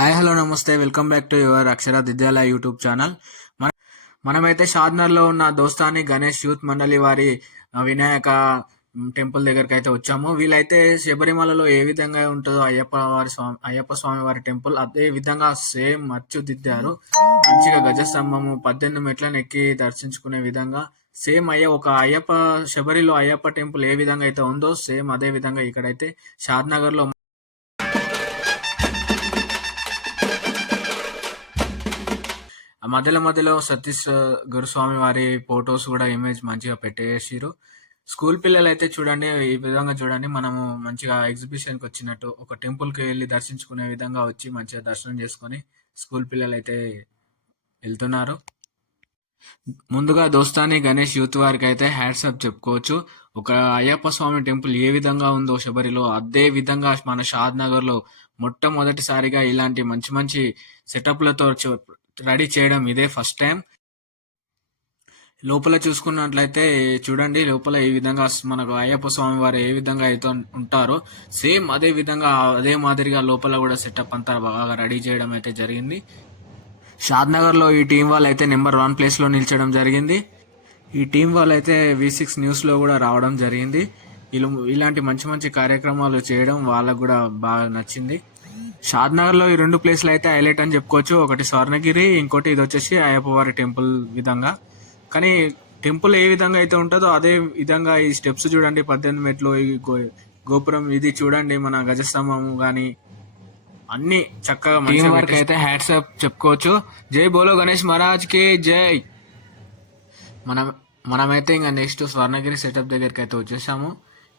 Hi hello నమస్తే welcome back to your Akshara Vidyalaya YouTube channel. మన మనమైతే షాద్నగర్లో ఉన్న దోస్తాని గణేష్ యూత్ మండలి వారి వినాయక టెంపుల్ దగ్గరికి అయితే వచ్చాము. వీళ్ళైతే శబరిమలలో ఏ విధంగా ఉంటుందో అయ్యప్ప స్వామి వారి టెంపుల్ అదే విధంగా సేమ్ అచ్చుదిద్దారు. మంచిగా గజస్తంభము 18 మెట్లను ఎక్కి దర్శించుకునే విధంగా సేమ్ శబరిలో అయ్యప్ప టెంపుల్ ఏ విధంగా అయితే ఉందో సేమ్ అదే విధంగా ఇక్కడైతే షాద్నగర్లో ఆ మధ్యలో మధ్యలో సతీష్ గురుస్వామి వారి ఫొటోస్ కూడా ఇమేజ్ మంచిగా పెట్టేసిరు. స్కూల్ పిల్లలు అయితే చూడండి, ఈ విధంగా చూడండి, మనము మంచిగా ఎగ్జిబిషన్కి వచ్చినట్టు ఒక టెంపుల్కి వెళ్ళి దర్శించుకునే విధంగా వచ్చి మంచిగా దర్శనం చేసుకొని స్కూల్ పిల్లలు అయితే వెళ్తున్నారు. ముందుగా దోస్తాని గణేష్ యూత్ వారికి అయితే హ్యాట్సప్ చెప్పుకోవచ్చు. ఒక అయ్యప్ప స్వామి టెంపుల్ ఏ విధంగా ఉందో శబరిలో అదే విధంగా మన షాద్ నగర్లో మొట్టమొదటిసారిగా ఇలాంటి మంచి మంచి సెటప్లతో రెడీ చేయడం ఇదే ఫస్ట్ టైం. లోపల చూసుకున్నట్లయితే చూడండి, లోపల ఈ విధంగా మనకు అయ్యప్ప స్వామి వారు ఏ విధంగా అయితే ఉంటారో సేమ్ అదే విధంగా అదే మాదిరిగా లోపల కూడా సెటప్ అంతా బాగా రెడీ చేయడం అయితే జరిగింది. షాద్నగర్లో ఈ టీం వాళ్ళు అయితే నెంబర్ 1 ప్లేస్లో నిలిచడం జరిగింది. ఈ టీం వాళ్ళు అయితే V6 న్యూస్లో కూడా రావడం జరిగింది. ఇలాంటి మంచి మంచి కార్యక్రమాలు చేయడం వాళ్ళకు కూడా బాగా నచ్చింది. షాద్నగర్లో ఈ 2 ప్లేస్లు అయితే హైలైట్ అని చెప్పుకోవచ్చు. ఒకటి స్వర్ణగిరి, ఇంకోటి ఇది వచ్చేసి అయ్యప్పవారి టెంపుల్ విధంగా. కానీ టెంపుల్ ఏ విధంగా అయితే ఉంటుందో అదే విధంగా ఈ స్టెప్స్ చూడండి, 18 మెట్లు, ఈ గోపురం ఇది చూడండి, మన గజస్తంభము కానీ అన్ని చక్కగా మంచి వర్క్ అయితే హ్యాట్సాప్ చెప్పుకోవచ్చు. జై బోలో గణేష్ మహారాజ్ కి జై. మనమైతే ఇంకా నెక్స్ట్ స్వర్ణగిరి సెటప్ దగ్గరికి అయితే వచ్చేసాము.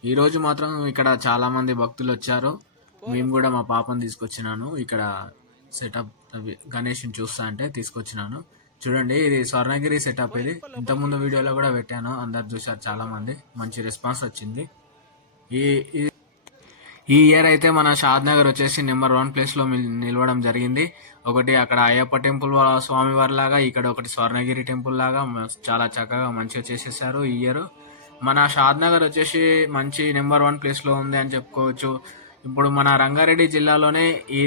ఈ రోజు మాత్రం ఇక్కడ చాలా మంది భక్తులు వచ్చారు. మేము కూడా మా పాపను తీసుకొచ్చినాను. ఇక్కడ సెటప్ గణేష్ని చూస్తా అంటే తీసుకొచ్చినాను. చూడండి, ఇది స్వర్ణగిరి సెటప్. ఇది ఇంతకుముందు వీడియోలో కూడా పెట్టాను, అందరు చూసారు, చాలా మంది మంచి రెస్పాన్స్ వచ్చింది. ఈ ఇయర్ అయితే మన షాద్నగర్ వచ్చేసి నెంబర్ 1 ప్లేస్లో నిలవడం జరిగింది. ఒకటి అక్కడ అయ్యప్ప టెంపుల్ స్వామివారి లాగా, ఇక్కడ ఒకటి స్వర్ణగిరి టెంపుల్ లాగా చాలా చక్కగా మంచిగా చేసేసారు ఈ ఇయర్. మన షాద్నగర్ వచ్చేసి మంచి నెంబర్ 1 ప్లేస్లో ఉంది అని చెప్పుకోవచ్చు. ఇప్పుడు మన రంగారెడ్డి జిల్లాలోనే ఈ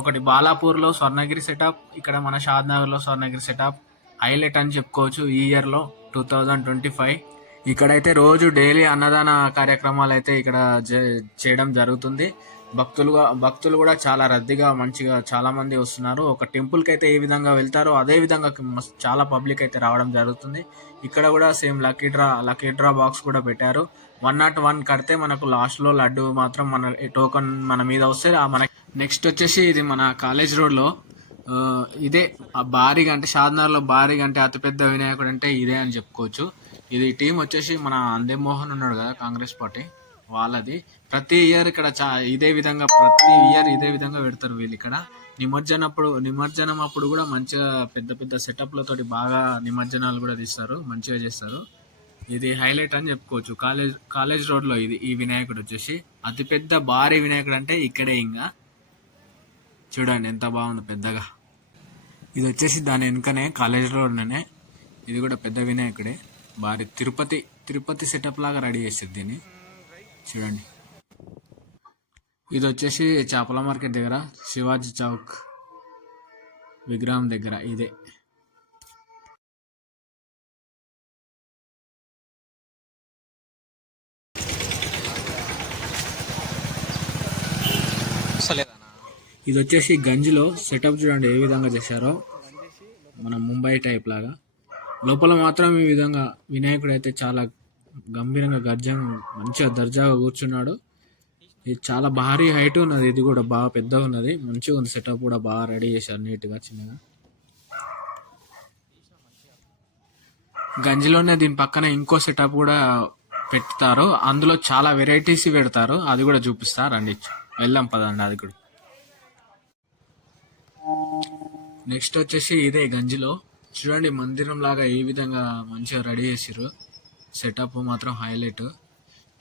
ఒకటి బాలాపూర్లో స్వర్ణగిరి సెటప్, ఇక్కడ మన షాద్నగర్లో స్వర్ణగిరి సెటప్ హైలైట్ అని చెప్పుకోవచ్చు ఈ ఇయర్లో 2025. ఇక్కడైతే రోజు డైలీ అన్నదాన కార్యక్రమాలు అయితే ఇక్కడ చేయడం జరుగుతుంది. భక్తులు కూడా చాలా రద్దీగా మంచిగా చాలా మంది వస్తున్నారు. ఒక టెంపుల్కి అయితే ఏ విధంగా వెళ్తారో అదే విధంగా చాలా పబ్లిక్ అయితే రావడం జరుగుతుంది. ఇక్కడ కూడా సేమ్ లక్కీ డ్రా బాక్స్ కూడా పెట్టారు. 101 కడితే మనకు లాస్ట్లో లడ్డు మాత్రం మన టోకన్ మన మీద వస్తే మన నెక్స్ట్ వచ్చేసి ఇది మన కాలేజ్ రోడ్లో ఇదే భారీగా, అంటే షాద్నగర్లో భారీగా అంటే అతిపెద్ద వినాయకుడు అంటే ఇదే అని చెప్పుకోవచ్చు. ఇది టీం వచ్చేసి మన అందే మోహన్ ఉన్నాడు కదా, కాంగ్రెస్ పార్టీ వాళ్ళది. ప్రతి ఇయర్ ఇక్కడ ఇదే విధంగా పెడతారు వీళ్ళు. ఇక్కడ నిమజ్జనం అప్పుడు కూడా మంచిగా పెద్ద పెద్ద సెటప్లతోటి బాగా నిమజ్జనాలు కూడా తీస్తారు, మంచిగా చేస్తారు. ఇది హైలైట్ అని చెప్పుకోవచ్చు. కాలేజ్ రోడ్లో ఇది ఈ వినాయకుడు వచ్చేసి అతిపెద్ద భారీ వినాయకుడు అంటే ఇక్కడే. ఇంకా చూడండి ఎంత బాగుంది పెద్దగా. ఇది వచ్చేసి దాని వెనుకనే కాలేజ్ రోడ్లోనే, ఇది కూడా పెద్ద వినాయకుడే, భారీ తిరుపతి సెటప్ లాగా రెడీ చేస్తుంది దీన్ని. చూడండి, ఇది వచ్చేసి చేపల మార్కెట్ దగ్గర శివాజీ చౌక్ విగ్రహం దగ్గర ఇదే. ఇది వచ్చేసి గంజిలో సెటప్ చూడండి ఏ విధంగా చేశారో, మన ముంబై టైప్ లాగా. లోపల మాత్రం ఈ విధంగా వినాయకుడు అయితే చాలా గంభీరంగా మంచిగా దర్జాగా కూర్చున్నాడు. ఇది చాలా భారీ హైట్ ఉన్నది, ఇది కూడా బాగా పెద్దగా ఉన్నది, మంచిగా ఉంది. సెటప్ కూడా బాగా రెడీ చేశారు నీట్గా చిన్నగా. గంజిలోనే దీని పక్కన ఇంకో సెటప్ కూడా పెడతారు, అందులో చాలా వెరైటీస్ పెడతారు, అది కూడా చూపిస్తారు. రండి వెళ్దాం పదండి అది కూడా. నెక్స్ట్ వచ్చేసి ఇదే గంజిలో చూడండి మందిరం లాగా ఏ విధంగా మంచిగా రెడీ చేసిర్రు. సెటప్ మాత్రం హైలైట్.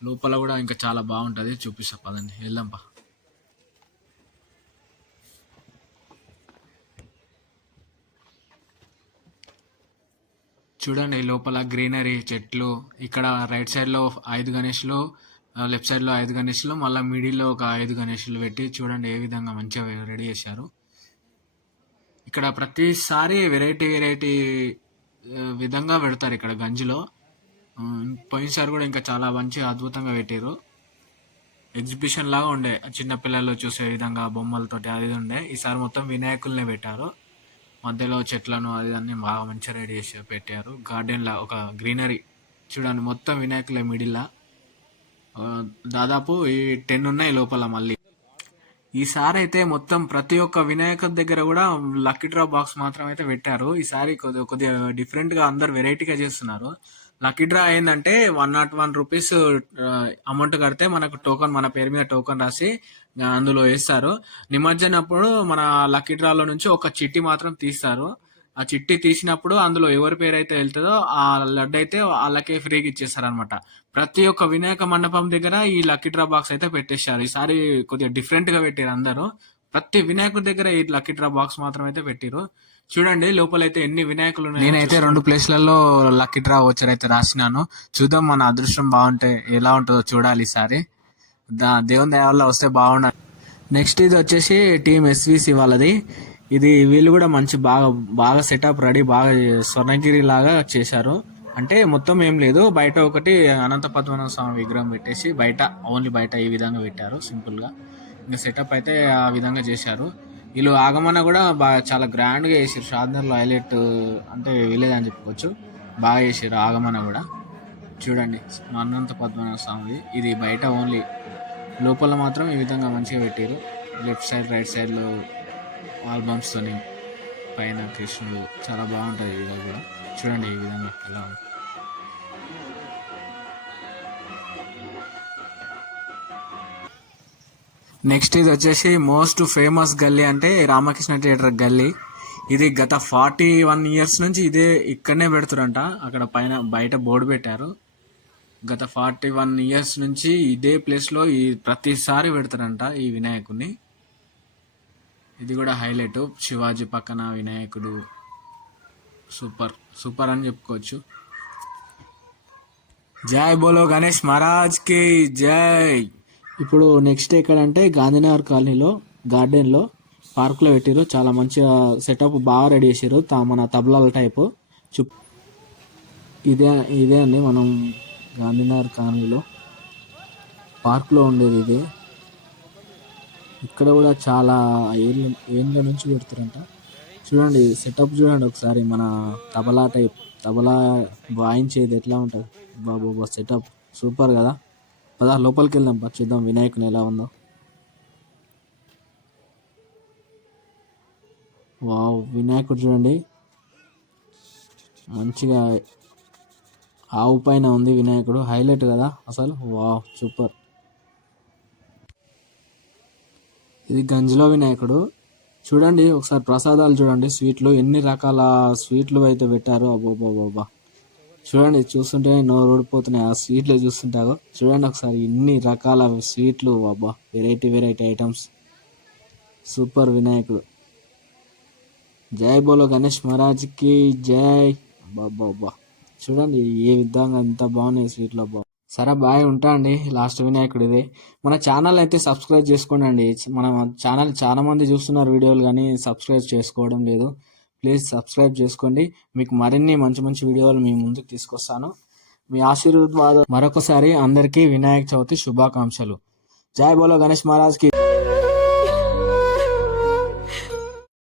లోపల కూడా ఇంకా చాలా బాగుంటుంది, చూపిస్తా పదండి వెళ్దాంపా. చూడండి లోపల గ్రీనరీ, చెట్లు. ఇక్కడ రైట్ సైడ్లో 5 గణేష్లు, లెఫ్ట్ సైడ్ లో 5 గణేష్లు, మళ్ళీ మిడిల్ లో ఒక 5 గణేష్లు పెట్టి చూడండి ఏ విధంగా మంచిగా రెడీ చేశారు. ఇక్కడ ప్రతిసారి వెరైటీ వెరైటీ విధంగా పెడతారు ఇక్కడ గంజిలో. పోయినసారి కూడా ఇంకా చాలా మంచి అద్భుతంగా పెట్టారు. ఎగ్జిబిషన్ లాగా ఉండే, చిన్న పిల్లలు చూసే విధంగా బొమ్మలతోటి అది ఉండే. ఈసారి మొత్తం వినాయకుల్నే పెట్టారు. మధ్యలో చెట్లను అది అన్ని బాగా మంచిగా రెడీ చేసి పెట్టారు. గార్డెన్ లా ఒక గ్రీనరీ చూడండి, మొత్తం వినాయకులే మిడిల్ లా. దాదాపు ఈ 10 ఉన్నాయి లోపల. మళ్ళీ ఈసారి అయితే మొత్తం ప్రతి ఒక్క వినాయకుడి దగ్గర కూడా లక్కీ డ్రా బాక్స్ మాత్రం అయితే పెట్టారు. ఈసారి కొద్దిగా డిఫరెంట్ గా అందరు వెరైటీగా చేస్తున్నారు. లక్కీ డ్రా ఏంటంటే 101 రూపీస్ అమౌంట్ కడితే మనకు టోకన్, మన పేరు మీద టోకన్ రాసి అందులో వేస్తారు. నిమజ్జనం అప్పుడు మన లక్కీ డ్రాలో నుంచి ఒక చిట్టి మాత్రం తీస్తారు. ఆ చిట్టి తీసినప్పుడు అందులో ఎవరి పేరు అయితే వెళ్తుందో ఆ లడ్డు అయితే వాళ్ళకే ఫ్రీగా ఇచ్చేస్తారు అనమాట. ప్రతి ఒక్క వినాయక మండపం దగ్గర ఈ లక్కీ డ్రా బాక్స్ అయితే పెట్టేశారు. ఈసారి కొద్దిగా డిఫరెంట్ గా పెట్టారు అందరూ. ప్రతి వినాయకుడి దగ్గర ఈ లక్కీ డ్రా బాక్స్ మాత్రం అయితే పెట్టారు. చూడండి లోపలైతే ఎన్ని వినాయకులు ఉన్నాయి. నేనైతే 2 ప్లేస్లలో లక్కీ డ్రా వచ్చర్ అయితే రాసినాను. చూద్దాం మన అదృష్టం బాగుంటే ఎలా ఉంటుందో చూడాలి ఈసారి. దేవుని దయ వల్ల వస్తే బాగుండాలి. నెక్స్ట్ ఇది వచ్చేసి టీం ఎస్విసి వాళ్ళది. ఇది వీళ్ళు కూడా మంచి బాగా బాగా సెటప్ రెడీ, బాగా స్వర్ణగిరి లాగా చేశారు. అంటే మొత్తం ఏం లేదు, బయట ఒకటి అనంత పద్మనాభ స్వామి విగ్రహం పెట్టేసి బయట, ఓన్లీ బయట ఈ విధంగా పెట్టారు సింపుల్ గా. ఇంకా సెటప్ అయితే ఆ విధంగా చేశారు. వీళ్ళు ఆగమన కూడా బాగా చాలా గ్రాండ్ గా చేసారు. షాద్నగర్ లో హైలైట్ అంటే విలేజ్ అని చెప్పుకోవచ్చు. బాగా చేసారు ఆగమన కూడా. చూడండి అనంత పద్మనాభ స్వామి ఇది బయట ఓన్లీ, లోపల మాత్రం ఈ విధంగా మంచిగా పెట్టారు. లెఫ్ట్ సైడ్ రైట్ సైడ్ లో ఆల్బమ్స్ తోని, పైన కృష్ణుడు చాలా బాగుంటుంది. ఇది కూడా చూడండి ఈ విధంగా ఎలా ఉంది. నెక్స్ట్ ఇది వచ్చేసి మోస్ట్ ఫేమస్ గల్లీ అంటే రామకృష్ణ థియేటర్ గల్లీ. ఇది గత 41 ఇయర్స్ నుంచి ఇదే ఇక్కడనే పెడుతురంట. అక్కడ పైన బయట బోర్డు పెట్టారు. గత 41 ఇయర్స్ నుంచి ఇదే ప్లేస్ లో ఈ ప్రతిసారి పెడతారంట ఈ వినాయకుడిని. ఇది కూడా హైలైట్. శివాజీ పక్కన వినాయకుడు సూపర్ సూపర్ అని చెప్పుకోవచ్చు. జై బోలో గణేష్ మహారాజ్ కి జై. ఇప్పుడు నెక్స్ట్ ఎక్కడంటే గాంధీనగర్ కాలనీలో గార్డెన్ లో పార్క్ లో పెట్టారు. చాలా మంచిగా సెటప్ బాగా రెడీ చేశారు. మన తబలాల టైపు ఇదే ఇదే అండి మనం గాంధీనగర్ కాలనీలో పార్క్ లో ఉండేది ఇదే. ఇక్కడ కూడా చాలా ఏళ్ళ నుంచి పెడతారంట. చూడండి సెటప్ చూడండి ఒకసారి, మన తబలా టైప్, తబలా వాయించేది ఎట్లా ఉంటుంది బాబు. సెటప్ సూపర్ కదా. పదా లోపలికి వెళ్దాం, చూద్దాం వినాయకుని ఎలా ఉందో. వావ్, వినాయకుడు చూడండి మంచిగా ఆవు పైన ఉంది వినాయకుడు. హైలైట్ కదా అసలు. Wow super. ఇది గంజిలో వినాయకుడు. చూడండి ఒకసారి ప్రసాదాలు చూడండి, స్వీట్లు ఎన్ని రకాల స్వీట్లు అయితే పెట్టారు. అబ్బోబాబా చూడండి, చూస్తుంటే నోరు ఊడిపోతున్నాయి ఆ స్వీట్లు చూస్తుంటారు. చూడండి ఒకసారి ఇన్ని రకాల స్వీట్లు. అబ్బా వెరైటీ వెరైటీ ఐటమ్స్. సూపర్ వినాయకుడు. జై బోలో గణేష్ మహారాజ్కి జై. అబ్బా చూడండి ఏ విధంగా ఎంత బాగున్నాయి స్వీట్లు. అబ్బా సరే బాయ్, ఉంటా అండి. లాస్ట్ వినాయకుడు ఇదే. మన ఛానల్ అయితే సబ్స్క్రైబ్ చేసుకోండి అండి. మన ఛానల్ చాలా మంది చూస్తున్నారు వీడియోలు కానీ సబ్స్క్రైబ్ చేసుకోవడం లేదు. ప్లీజ్ సబ్స్క్రైబ్ చేసుకోండి. మీకు మరిన్ని మంచి మంచి వీడియోలు మీ ముందుకు తీసుకొస్తాను. మీ ఆశీర్వాదం. మరొకసారి అందరికీ వినాయక చవితి శుభాకాంక్షలు. జై బోలో గణేష్ మహారాజ్ కి.